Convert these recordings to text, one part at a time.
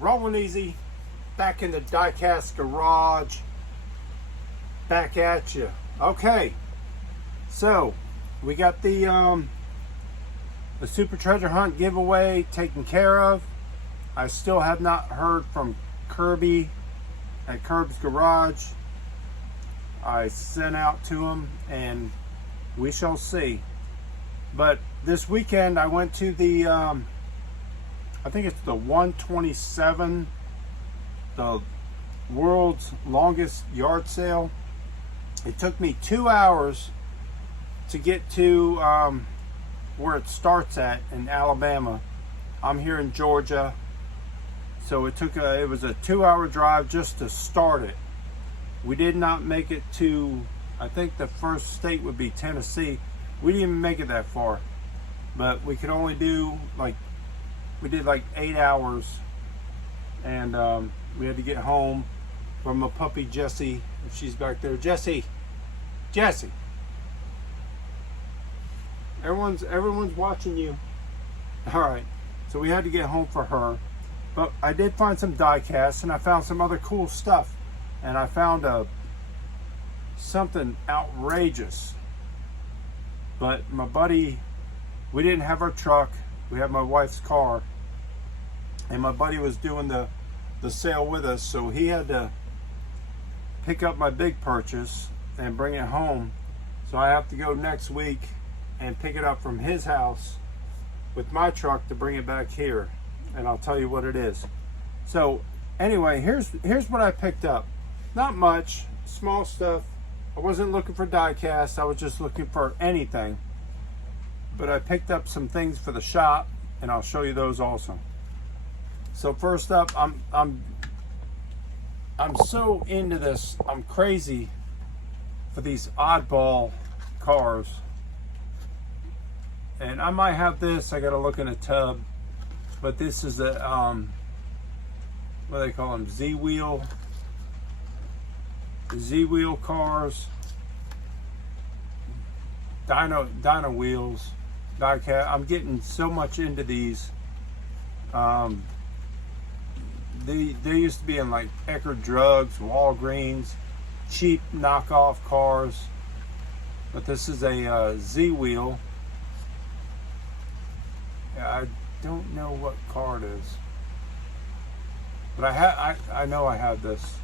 Rolling easy, back in the Diecast garage, back at you. Okay, so we got the Super Treasure Hunt giveaway taken care of. I still have not heard from Kirby at Curb's Garage. I sent out to him and we shall see. But this weekend I went to the I think it's the 127, the world's longest yard sale. It took me 2 hours to get to where it starts at in Alabama. I'm here in Georgia, so it was a 2-hour drive just to start it. We did not make it to, I think the first state would be Tennessee. We didn't even make it that far, but we could only do we did like 8 hours, and we had to get home from my puppy Jessie. She's back there. Jessie. Everyone's watching you. All right, so we had to get home for her, but I did find some die casts, and I found some other cool stuff, and I found something outrageous. But my buddy, we didn't have our truck. We had my wife's car, and my buddy was doing the sale with us, so he had to pick up my big purchase and bring it home. So I have to go next week and pick it up from his house with my truck to bring it back here, and I'll tell you what it is. So anyway, here's what I picked up. Not much, small stuff. I wasn't looking for die cast, I was just looking for anything. But I picked up some things for the shop, and I'll show you those also. So first up, I'm so into this. I'm crazy for these oddball cars. And I might have this, I gotta look in a tub, but this is the what do they call them, Z-wheel cars, dyno wheels, diecast. I'm getting so much into these. They used to be in like Eckerd Drugs, Walgreens, cheap knockoff cars, but this is a Z-wheel. I don't know what car it is, but I know I have this.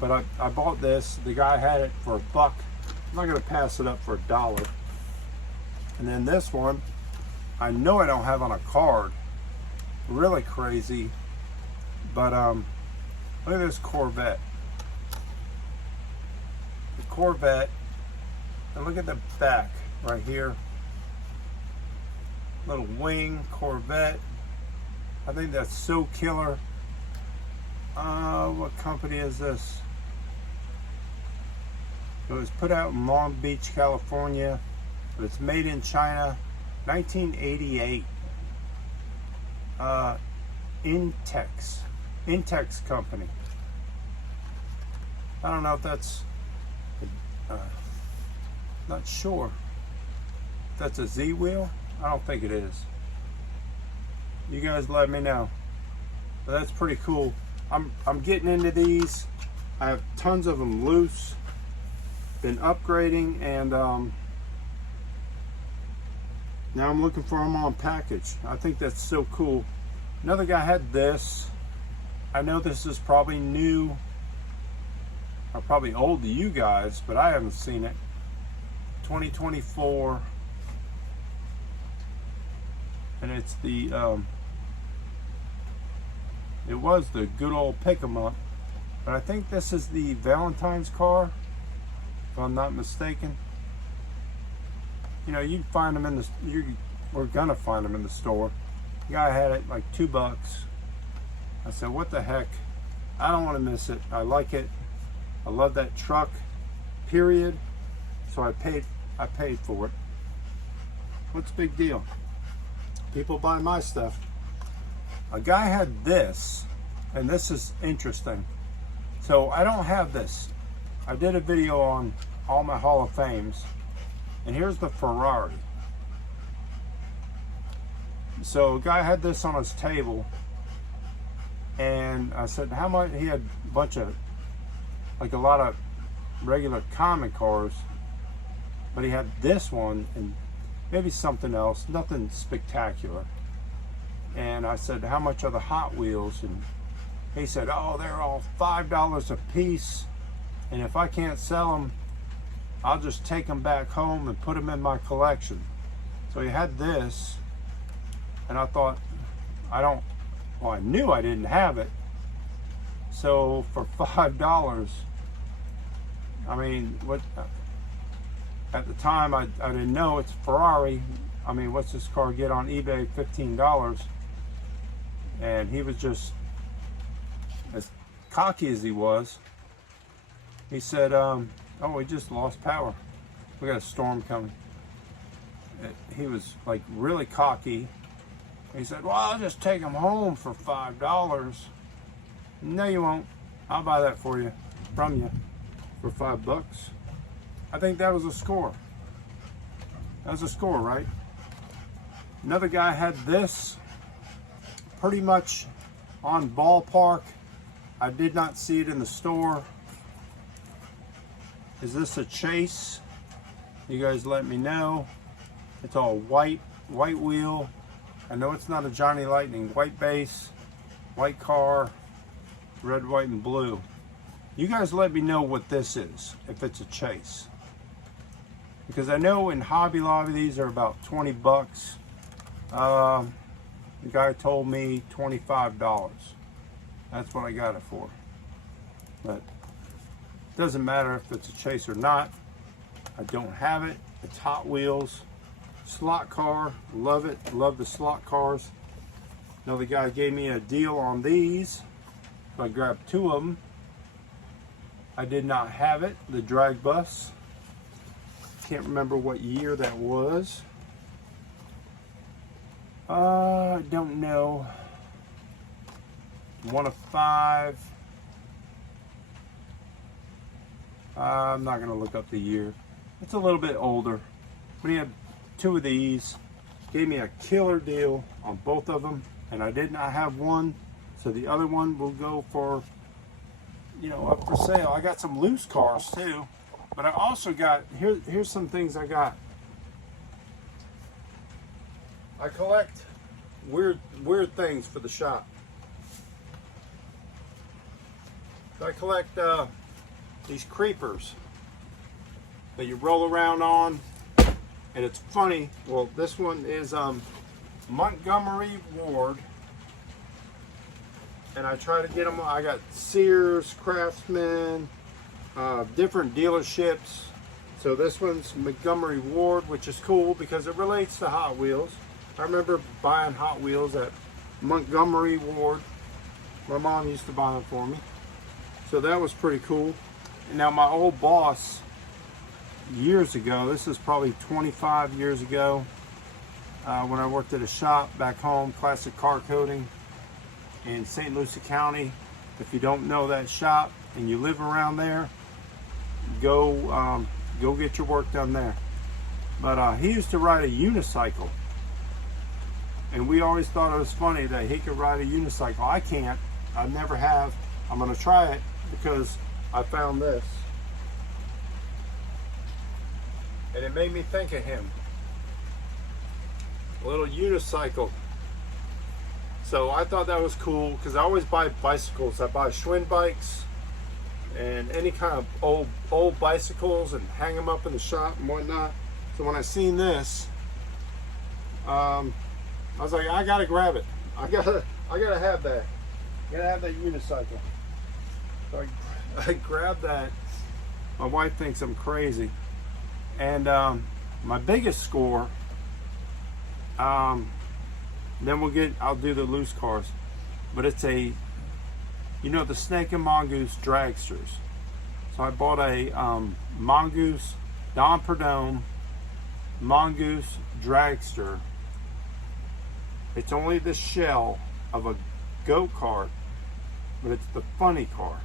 But I bought this. The guy had it for $1. I'm not gonna pass it up for $1. And then this one, I know I don't have on a card. Really crazy. But look at this Corvette. The Corvette, and look at the back right here. Little wing Corvette. I think that's so killer. What company is this? It was put out in Long Beach, California, but it's made in China, 1988. Intex company. I don't know if that's, not sure. If that's a Z-wheel? I don't think it is. You guys let me know. But that's pretty cool. I'm getting into these. I have tons of them loose. Been upgrading, and now I'm looking for them on package. I think that's so cool. Another guy had this. I know this is probably new, or probably old to you guys, but I haven't seen it. 2024, and it's the it was the good old pick 'em up, but I think this is the Valentine's car, if I'm not mistaken. You know, you'd find them in the, we're gonna find them in the store. The guy had it like $2. I said, what the heck? I don't want to miss it. I like it. I love that truck, period. So I paid for it. What's the big deal? People buy my stuff. A guy had this, and this is interesting. So I don't have this. I did a video on all my Hall of Fames, and here's the Ferrari. So a guy had this on his table, And I said, how much? He had a bunch of, like a lot of regular common cars, but he had this one and maybe something else, nothing spectacular. And I said, how much are the Hot Wheels? And he said, oh, they're all $5 a piece. And if I can't sell them, I'll just take them back home and put them in my collection. So he had this, and I thought, well, I knew I didn't have it. So for $5, I mean, what? At the time, I didn't know it's Ferrari. I mean, what's this car get on eBay? $15. And he was just as cocky as he was. He said, oh, we just lost power. We got a storm coming. He was like really cocky. He said, well, I'll just take them home for $5. No, you won't. I'll buy that for you, from you, for $5. I think that was a score. That was a score, right? Another guy had this pretty much on ballpark. I did not see it in the store. Is this a chase? You guys let me know. It's all white wheel. I know it's not a Johnny Lightning. White base, white car, red, white, and blue. You guys let me know what this is, if it's a chase. Because I know in Hobby Lobby these are about 20 bucks. The guy told me $25. That's what I got it for. But it doesn't matter if it's a chase or not. I don't have it. It's Hot Wheels. Slot car. Love it. Love the slot cars. Another guy gave me a deal on these. So I grabbed 2 of them. I did not have it. The drag bus. Can't remember what year that was. I don't know. 1 of 5. I'm not going to look up the year. It's a little bit older. But he had 2 of these. Gave me a killer deal on both of them. And I did not have one. So the other one will go for, you know, up for sale. I got some loose cars too. But I also got, here's some things I got. I collect weird things for the shop. So I collect these creepers that you roll around on, and it's funny. Well, this one is Montgomery Ward, and I try to get them. I got Sears, Craftsman, different dealerships. So this one's Montgomery Ward, which is cool because it relates to Hot Wheels. I remember buying Hot Wheels at Montgomery Ward. My mom used to buy them for me. So that was pretty cool. And now my old boss, years ago, this is probably 25 years ago, when I worked at a shop back home, Classic Car Coating in St. Lucie County. If you don't know that shop and you live around there, go get your work done there. But he used to ride a unicycle, and we always thought it was funny that he could ride a unicycle. I can't. I never have. I'm gonna try it because I found this, and it made me think of him. A little unicycle. So I thought that was cool because I always buy bicycles. I buy Schwinn bikes and any kind of old bicycles and hang them up in the shop and whatnot. So when I seen this, I was like, I gotta grab it. I gotta have that. I gotta have that unicycle. So I grabbed that. My wife thinks I'm crazy. And my biggest score, then I'll do the loose cars. But it's a, you know, the Snake and Mongoose dragsters. So I bought a Mongoose, Dom Perdome Mongoose dragster. It's only the shell of a go-kart, but it's the funny car.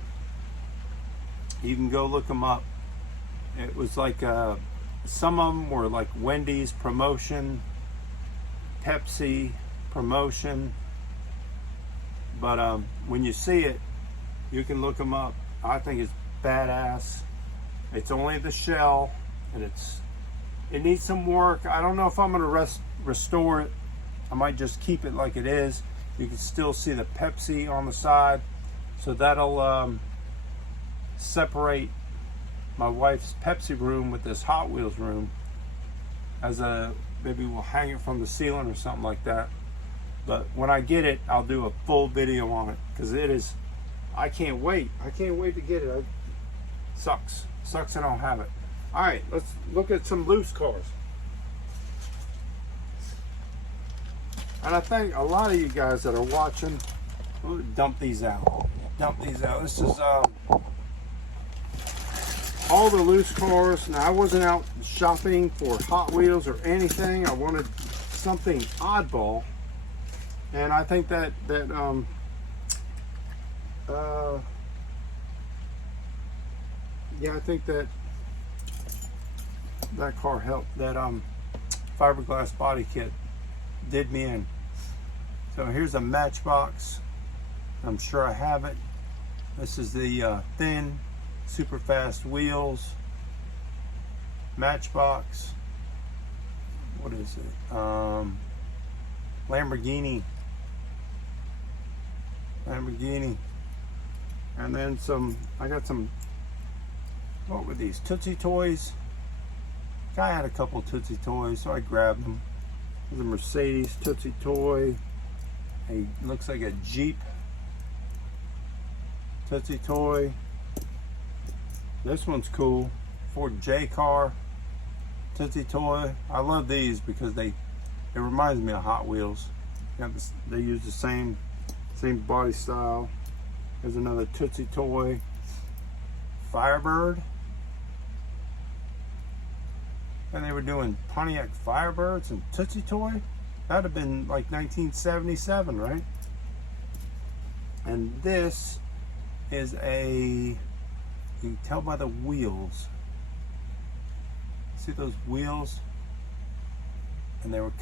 You can go look them up. It was like some of them were like Wendy's promotion, Pepsi promotion, But when you see it, you can look them up. I think it's badass. It's only the shell, and it needs some work. I don't know if I'm gonna restore it. I might just keep it like it is. You can still see the Pepsi on the side, so that'll separate my wife's Pepsi room with this Hot Wheels room. Maybe we'll hang it from the ceiling or something like that. But when I get it, I'll do a full video on it, because I can't wait. I can't wait to get it. Sucks I don't have it. All right, let's look at some loose cars. And I think a lot of you guys that are watching, we'll dump these out. This is all the loose cars. Now, I wasn't out shopping for Hot Wheels or anything. I wanted something oddball, and I think that I think that car helped. That fiberglass body kit did me in. So here's a Matchbox. I'm sure I have it. This is the thin, super fast wheels. Matchbox. What is it? Lamborghini. And then I got some, what were these? Tootsie Toys. Guy had a couple Tootsie Toys, so I grabbed them. There's a Mercedes Tootsie Toy. Looks like a Jeep Tootsie Toy. This one's cool. Ford J car Tootsie Toy. I love these because it reminds me of Hot Wheels. They use the same body style. There's another Tootsie Toy. Firebird. And they were doing Pontiac Firebirds and Tootsie Toy. That'd have been like 1977, right? And this is you can tell by the wheels. See those wheels? And they don't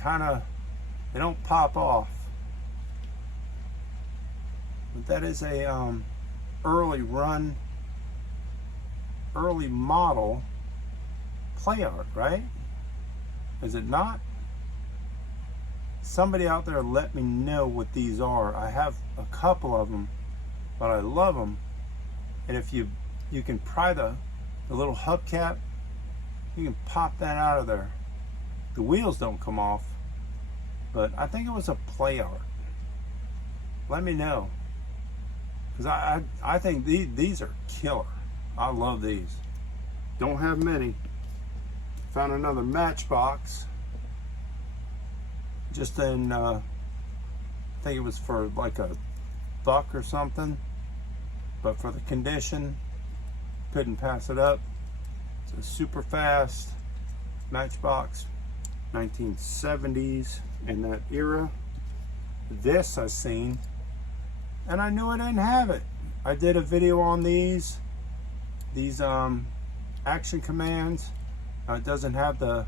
pop off. But that is a early model play art, right? Is it not? Somebody out there let me know what these are. I have a couple of them, but I love them. And if you can pry the little hubcap, you can pop that out of there. The wheels don't come off, but I think it was a play art. Let me know, because I think these are killer. I love these. Don't have many. Found another Matchbox. Just in, I think it was for like $1 or something, but for the condition, couldn't pass it up. It's a super fast Matchbox, 1970s, in that era. This I've seen, and I knew I didn't have it. I did a video on these action commands. It doesn't have the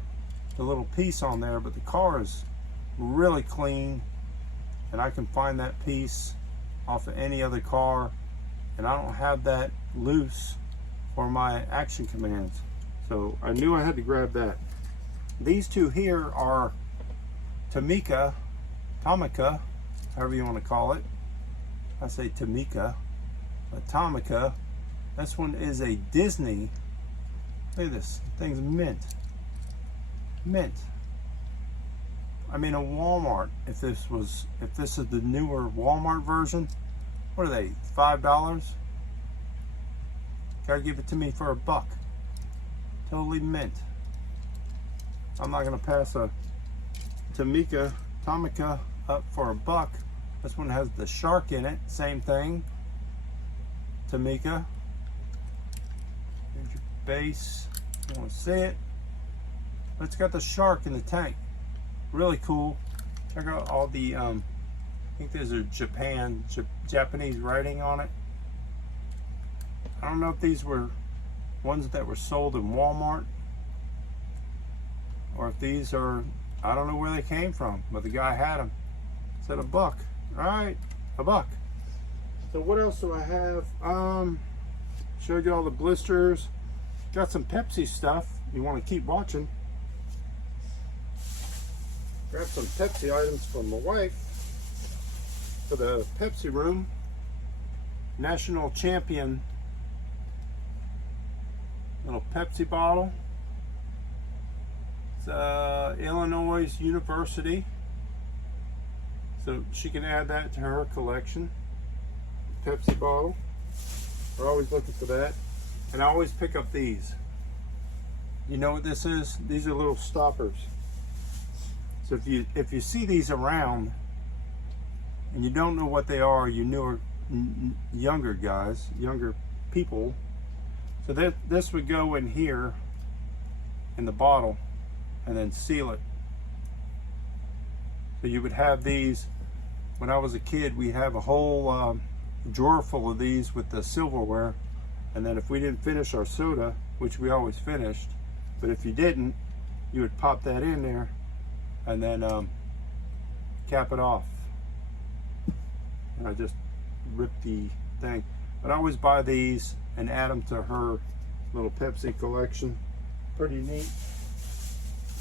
little piece on there, but the car is really clean, and I can find that piece off of any other car, and I don't have that loose for my action commands, so I knew I had to grab that. These two here are Tomica, however you want to call it. I say Tomica, but Tomica. This one is a Disney. Look at this thing's mint. I mean, a Walmart. If this is the newer Walmart version, what are they? $5? Gotta give it to me for $1. Totally mint. I'm not gonna pass a Tomica up for $1. This one has the shark in it. Same thing. Tomica. Here's your base. You want to see it? But it's got the shark in the tank. Really cool. Check out all the I think these are Japanese writing on it. I don't know if these were ones that were sold in Walmart, or if these are, I don't know where they came from, but the guy had them. Said $1. All right, $1. So what else do I have? Showed you all the blisters. Got some Pepsi stuff. You want to keep watching. Grab some Pepsi items from my wife for the Pepsi room. National champion little Pepsi bottle. It's Illinois University. So she can add that to her collection. Pepsi bottle. We're always looking for that. And I always pick up these. You know what this is? These are little stoppers. So if you see these around and you don't know what they are, you newer younger guys, younger people. So this would go in here in the bottle and then seal it. So you would have these. When I was a kid, we'd have a whole drawer full of these with the silverware, and then if we didn't finish our soda, which we always finished, but if you didn't, you would pop that in there and then cap it off. And I just ripped the thing. But I always buy these and add them to her little Pepsi collection. Pretty neat.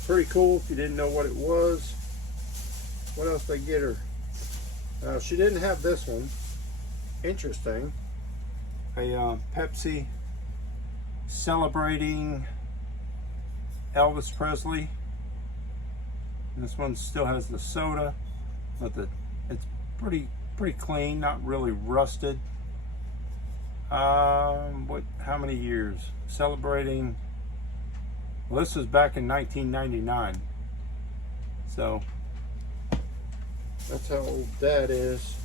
Pretty cool if you didn't know what it was. What else did I get her? She didn't have this one. Interesting. A Pepsi celebrating Elvis Presley. And this one still has the soda, but it's pretty clean, not really rusted. How many years? Celebrating. Well, this was back in 1999. So that's how old that is.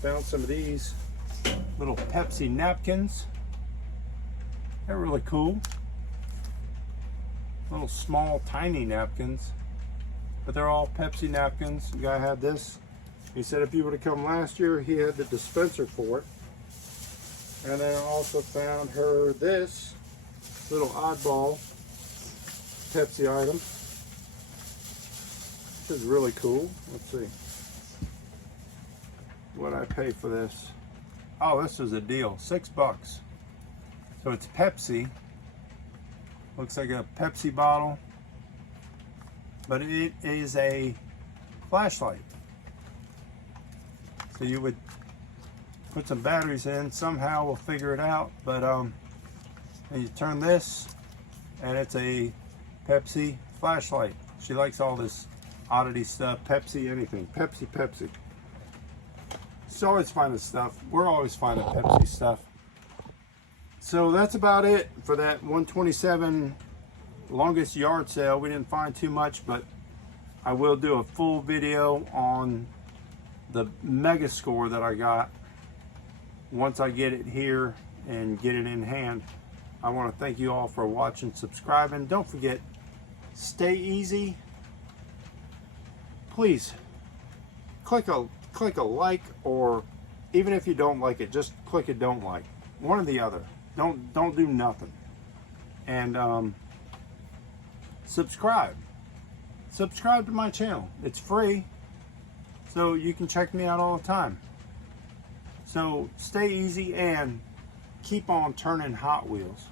Found some of these little Pepsi napkins. They're really cool. Little small, tiny napkins. But they're all Pepsi napkins. The guy had this. He said if you would have come last year, he had the dispenser for it. And then I also found her this little oddball Pepsi item. This is really cool. Let's see. What I pay for this? Oh, this is a deal. $6. So it's Pepsi. Looks like a Pepsi bottle, but it is a flashlight. So you would put some batteries in. Somehow we'll figure it out. But and you turn this, and it's a Pepsi flashlight. She likes all this oddity stuff. Pepsi, anything. Pepsi. She's always finding stuff. We're always finding Pepsi stuff. So that's about it for that 127 longest yard sale. We didn't find too much, but I will do a full video on the mega score that I got once I get it here and get it in hand. I want to thank you all for watching, subscribing. Don't forget, stay easy. Please click a like, or even if you don't like it, just click a don't like. One or the other. Don't do nothing. And subscribe to my channel. It's free, so you can check me out all the time. So stay easy and keep on turning Hot Wheels.